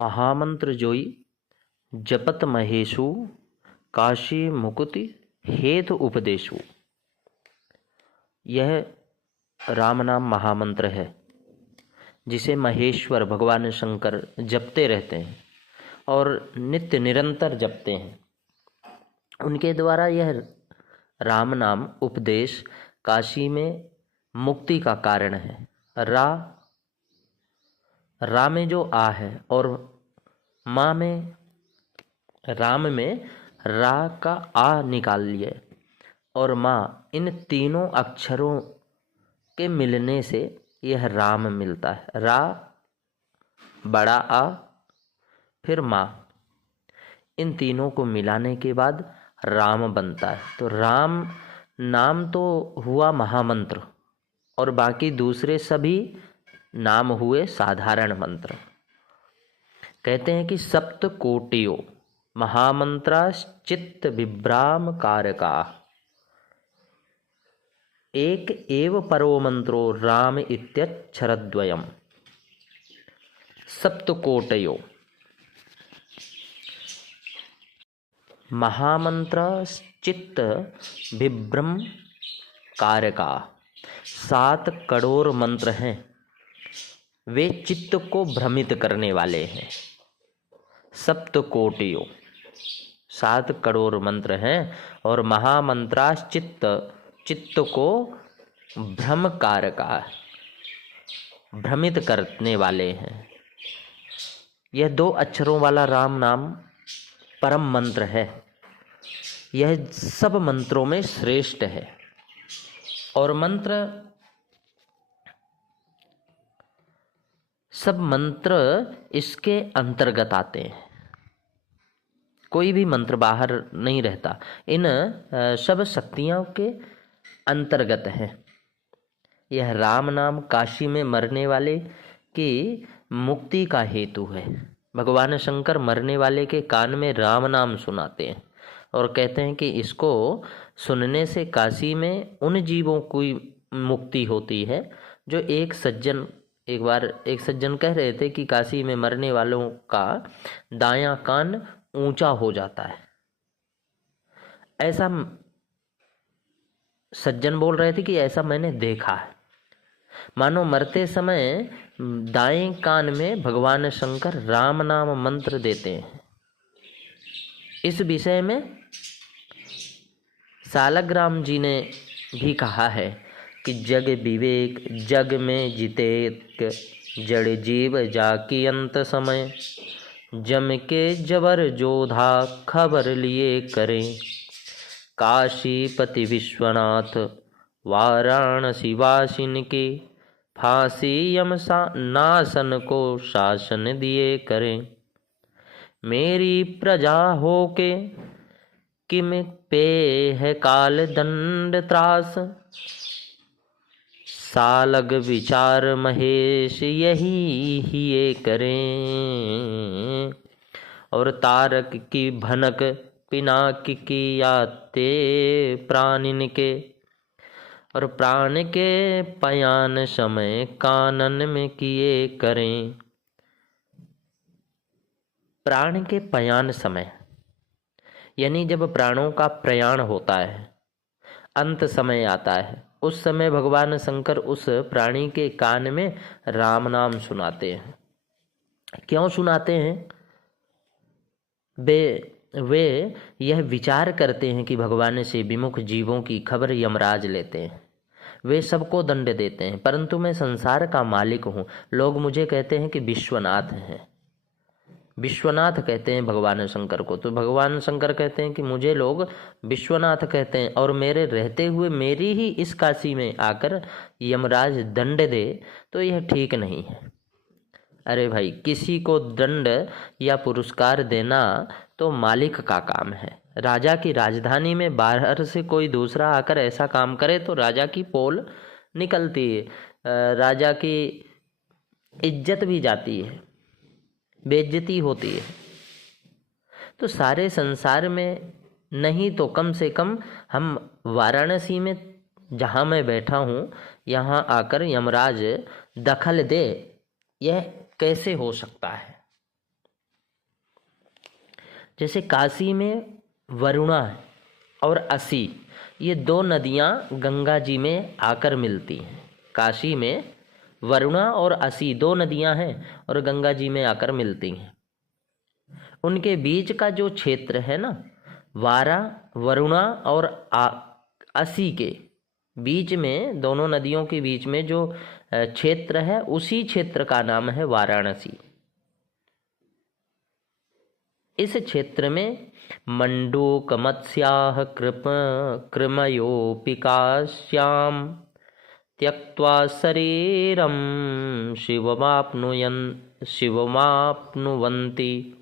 महामंत्र जोई जपत महेशु काशी मुकुति हेतु उपदेशु। यह राम नाम महामंत्र है जिसे महेश्वर भगवान शंकर जपते रहते हैं और नित्य निरंतर जपते हैं। उनके द्वारा यह राम नाम उपदेश काशी में मुक्ति का कारण है। रा में जो आ है और माँ में राम में रा का आ निकाल लिए और माँ, इन तीनों अक्षरों के मिलने से यह राम मिलता है। रा, बड़ा आ, फिर माँ, इन तीनों को मिलाने के बाद राम बनता है। तो राम नाम तो हुआ महामंत्र और बाकी दूसरे सभी नाम हुए साधारण मंत्र। कहते हैं कि सप्त कोटियो महामंत्राश्चित्त विभ्राम कारका, एक एव परो मंत्रो राम इत्यक्षरद्वयम्। सप्तकोटयो महामंत्राश्चित्त विभ्रम कारका, 7 करोड़ मंत्र हैं, वे चित्त को भ्रमित करने वाले हैं। सप्तकोटियों 7 करोड़ मंत्र हैं और महामंत्राश्चित्त, चित्त को भ्रम कारका, भ्रमित करने वाले हैं। यह 2 अक्षरों वाला राम नाम परम मंत्र है। यह सब मंत्रों में श्रेष्ठ है और सब मंत्र इसके अंतर्गत आते हैं। कोई भी मंत्र बाहर नहीं रहता, इन सब शक्तियों के अंतर्गत है। यह राम नाम काशी में मरने वाले की मुक्ति का हेतु है। भगवान शंकर मरने वाले के कान में राम नाम सुनाते हैं और कहते हैं कि इसको सुनने से काशी में उन जीवों की मुक्ति होती है जो एक सज्जन कह रहे थे कि काशी में मरने वालों का दायां कान ऊंचा हो जाता है। ऐसा सज्जन बोल रहे थे कि ऐसा मैंने देखा है। मानो मरते समय दाएं कान में भगवान शंकर राम नाम मंत्र देते हैं। इस विषय में सालग्राम जी ने भी कहा है कि जग विवेक जग में जितेक, जड़ जीव जाकी अंत समय, जम के जबर जोधा खबर लिए करें, काशीपति विश्वनाथ वाराणसी वासिन के, फांसी यम नासन को शासन दिए करें, मेरी प्रजा हो के किम पे है काल दंड त्रास, सालग विचार महेश यही ये करें, और तारक की भनक पिनाक की आते प्राणिन के, और प्राण के पयान समय कानन में किए करें। प्राण के पयान समय यानी जब प्राणों का प्रयाण होता है, अंत समय आता है, उस समय भगवान शंकर उस प्राणी के कान में राम नाम सुनाते हैं। क्यों सुनाते हैं? वे यह विचार करते हैं कि भगवान से विमुख जीवों की खबर यमराज लेते हैं। वे सबको दंड देते हैं, परंतु मैं संसार का मालिक हूँ। लोग मुझे कहते हैं कि विश्वनाथ हैं। विश्वनाथ कहते हैं भगवान शंकर को। तो भगवान शंकर कहते हैं कि मुझे लोग विश्वनाथ कहते हैं और मेरे रहते हुए मेरी ही इस काशी में आकर यमराज दंड दे, तो यह ठीक नहीं है। अरे भाई, किसी को दंड या पुरस्कार देना तो मालिक का काम है। राजा की राजधानी में बाहर से कोई दूसरा आकर ऐसा काम करे तो राजा की पोल निकलती है, राजा की इज्जत भी जाती है, बेइज्जती होती है। तो सारे संसार में नहीं तो कम से कम हम वाराणसी में जहाँ मैं बैठा हूँ, यहाँ आकर यमराज दखल दे, यह कैसे हो सकता है? जैसे काशी में वरुणा और असी, ये दो नदियाँ गंगा जी में आकर मिलती हैं। काशी में वरुणा और असी दो नदियाँ हैं और गंगा जी में आकर मिलती हैं। उनके बीच का जो क्षेत्र है ना, वारा वरुणा और असी के बीच में, दोनों नदियों के बीच में जो क्षेत्र है, उसी क्षेत्र का नाम है वाराणसी। इस क्षेत्र में मंडूक मत्स्याः कृमयोऽपि काश्यां त्यक्त्वा शरीरं शिवमाप्नुवन्ति।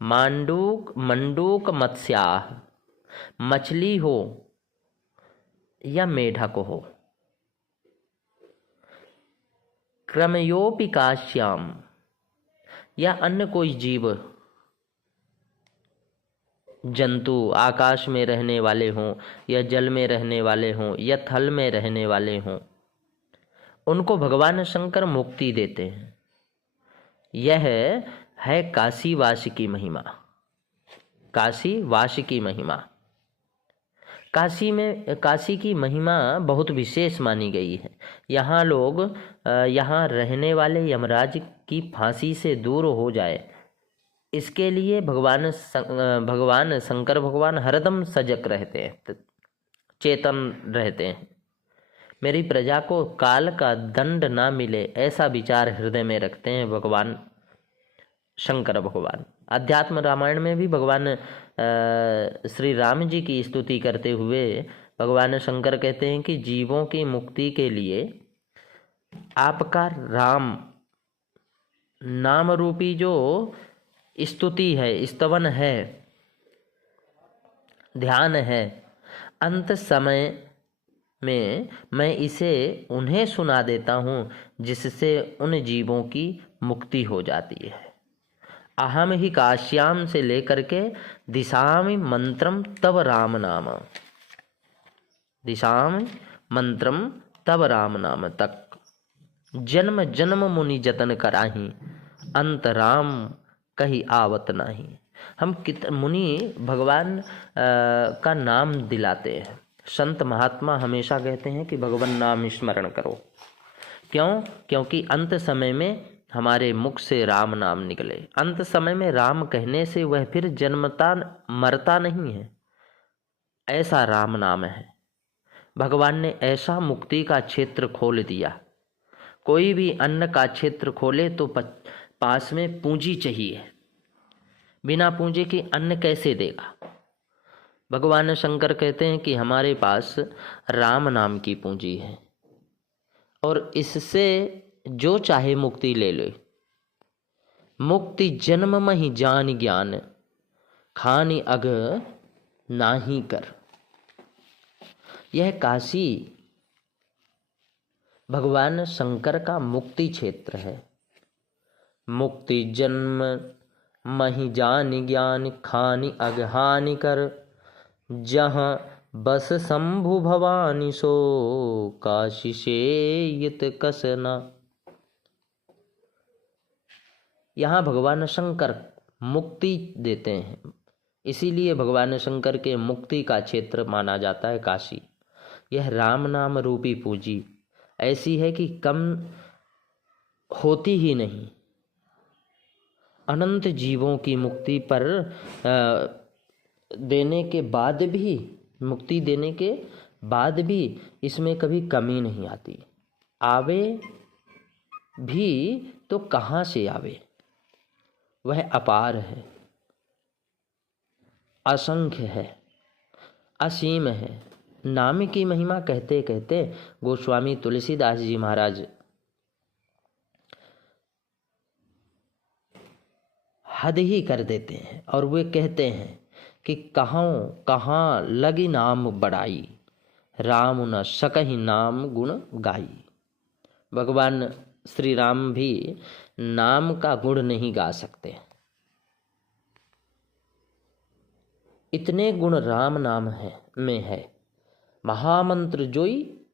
मंडूक मत्स्याः, मछली हो या मेढक हो, कृमयोऽपि काश्यां या अन्य कोई जीव जंतु, आकाश में रहने वाले हों या जल में रहने वाले हों या थल में रहने वाले हों, उनको भगवान शंकर मुक्ति देते हैं। यह है काशीवास की महिमा। काशीवास की महिमा, काशी की महिमा बहुत विशेष मानी गई है। यहाँ लोग यहाँ रहने वाले यमराज की फांसी से दूर हो जाए, इसके लिए भगवान शंकर भगवान हरदम सजग रहते हैं, चेतन रहते हैं। मेरी प्रजा को काल का दंड ना मिले, ऐसा विचार हृदय में रखते हैं भगवान शंकर भगवान। अध्यात्म रामायण में भी भगवान श्री राम जी की स्तुति करते हुए भगवान शंकर कहते हैं कि जीवों की मुक्ति के लिए आपका राम नाम रूपी जो स्तुति है, स्तवन है, ध्यान है, अंत समय में मैं इसे उन्हें सुना देता हूँ जिससे उन जीवों की मुक्ति हो जाती है। अहम ही काश्याम से लेकर के दिशामि मंत्रम तब राम नाम, दिशामि मंत्रम तब राम नाम तक, जन्म जन्म मुनि जतन कराही, अंत राम कहीं आवत नहीं। हम मुनि भगवान का नाम दिलाते हैं। संत महात्मा हमेशा कहते हैं कि भगवान नाम स्मरण करो। क्यों? क्योंकि अंत समय में हमारे मुख से राम नाम निकले। अंत समय में राम कहने से वह फिर जन्मता मरता नहीं है, ऐसा राम नाम है। भगवान ने ऐसा मुक्ति का क्षेत्र खोल दिया। कोई भी अन्न का क्षेत्र खोले तो पास में पूंजी चाहिए, बिना पूंजी के अन्न कैसे देगा। भगवान शंकर कहते हैं कि हमारे पास राम नाम की पूंजी है और इससे जो चाहे मुक्ति ले ले। मुक्ति जन्म महि जान ज्ञान, खानी अग नाही कर। यह काशी भगवान शंकर का मुक्ति क्षेत्र है। मुक्ति जन्म महि जान ज्ञान, खानी अग हानि कर। जहाँ बस शंभु भवानी सो, काशी से यत कसना। यहाँ भगवान शंकर मुक्ति देते हैं, इसीलिए भगवान शंकर के मुक्ति का क्षेत्र माना जाता है काशी। यह राम नाम रूपी पूंजी ऐसी है कि कम होती ही नहीं। अनंत जीवों की मुक्ति पर देने के बाद भी, मुक्ति देने के बाद भी इसमें कभी कमी नहीं आती। आवे भी तो कहाँ से आवे, वह अपार है, असंख्य है, असीम है। नाम की महिमा कहते कहते गोस्वामी तुलसीदास जी महाराज हद ही कर देते हैं और वे कहते हैं कि कहाँ लगी नाम बढ़ाई, राम न सकहि नाम गुण गाई। भगवान श्री राम भी नाम का गुण नहीं गा सकते। इतने गुण राम नाम में है। महामंत्र जोई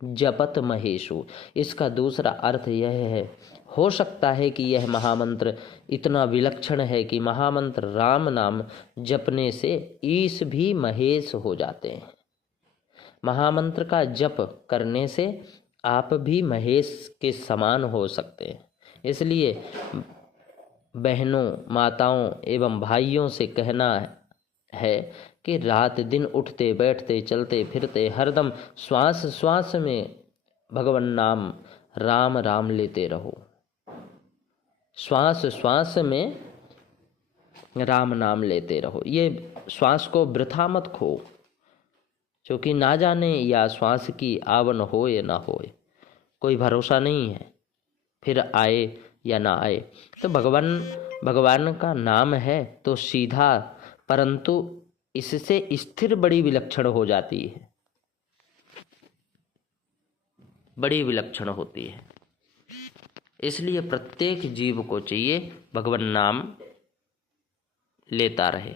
जपत महेशु। इसका दूसरा अर्थ यह है, हो सकता है कि यह महामंत्र इतना विलक्षण है कि महामंत्र राम नाम जपने से ईश भी महेश हो जाते हैं। महामंत्र का जप करने से आप भी महेश के समान हो सकते हैं। इसलिए बहनों, माताओं एवं भाइयों से कहना है कि रात दिन उठते बैठते चलते फिरते हरदम श्वास श्वास में भगवान नाम राम राम लेते रहो। श्वास श्वास में राम नाम लेते रहो। ये श्वास को वृथा मत खो, क्योंकि ना जाने या श्वास की आवन हो या ना होए, कोई भरोसा नहीं है, फिर आए या ना आए। तो भगवान का नाम है तो सीधा, परंतु इससे स्थिर बड़ी विलक्षण हो जाती है, बड़ी विलक्षण होती है। इसलिए प्रत्येक जीव को चाहिए भगवान नाम लेता रहे।